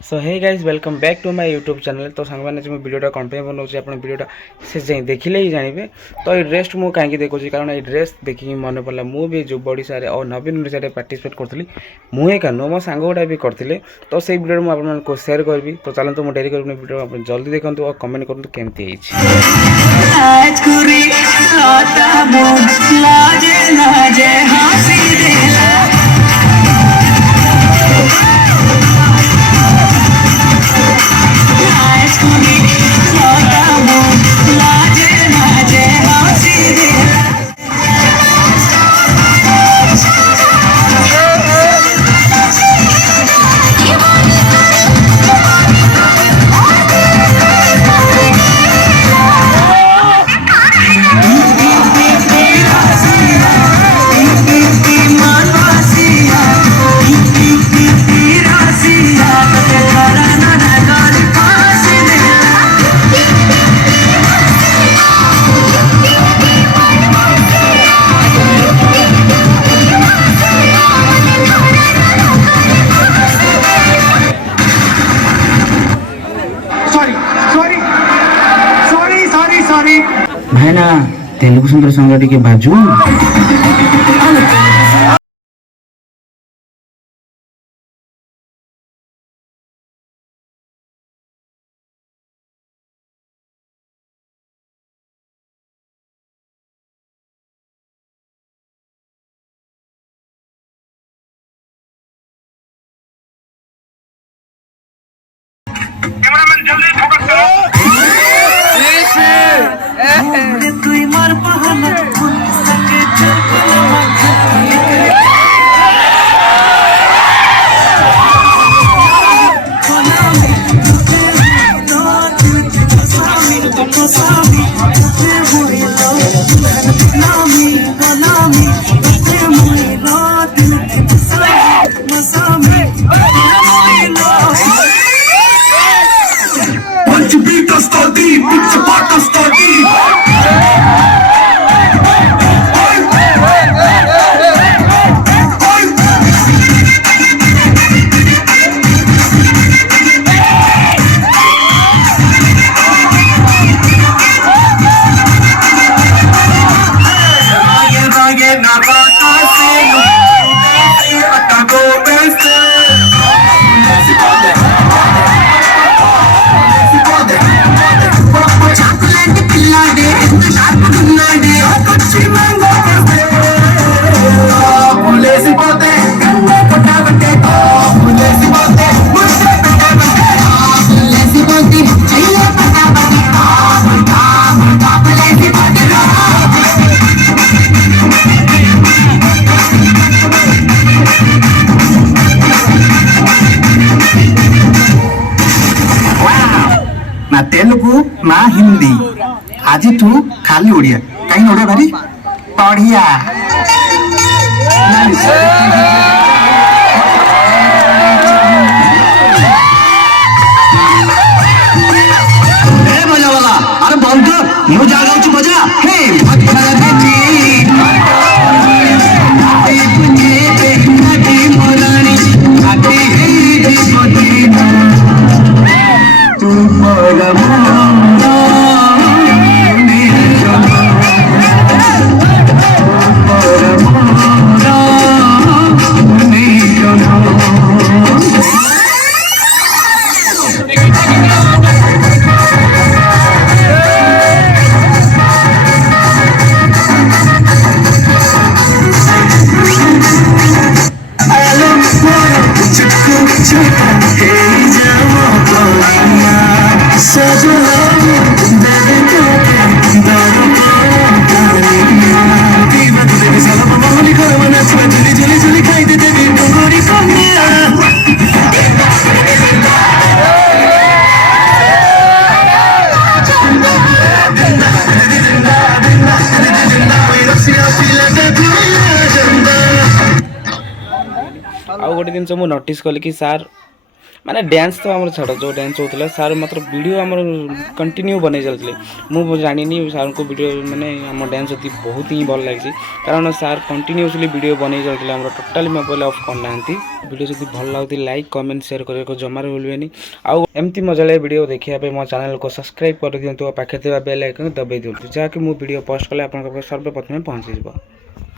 So hey guys welcome back to my YouTube channel. तो song मैंने वीडियोटा कौन पे बनाऊँ आप वीडियोटा से जाए देखिले ही जानवे। तो ये ड्रेस मुझे कहीं देखुची कारण ये ड्रेस देखिए मन पड़ा मुझे जो ओडिशा और नवीन ओडिशा पार्टिसिपेट करी मुझे क्या नुह मो सांग गुड़ा भी करते। तो से वीडियो मुझे आपको सेयार करी। तो चलते मुझे डेरी कर वीडियो आप जल्दी देखो और कमेंट करूँ केमती भाईना तेलुगु सुंदर संग टिके बाजू कैमरामैन जल्दी फोकस करो। ना तेलुगु ना हिंदी आज तू खाली ओडिया कहीं ओडिया भारी बढ़िया मजा वाला अरे बंद मु जा मजा आउ गोटे जिन मुझे नोटिस कली कि सार माने डांस तो आम छाड़ जो डांस होता सार मात्र वीडियो आम कंटिन्यू बन चलते मुझे जानी सार को वीडियो माने आम डांस होती बहुत ही भल लगी कारण सार कंटिन्यूसली वीडियो बन चलते आम टोटाली मोबाइल ऑफ करना वीडियो जब भल लगती लाइक कमेंट शेयर करने को जमार भूलें आउ एमती मजा वीडियो देखिए मो चैनल को सब्सक्राइब कर दिखाँ पाखे बेल आइकन दबाई दिखाँ जहाँकि मो वीडियो पोस्ट कले आप सर्वप्रथम पहुँची।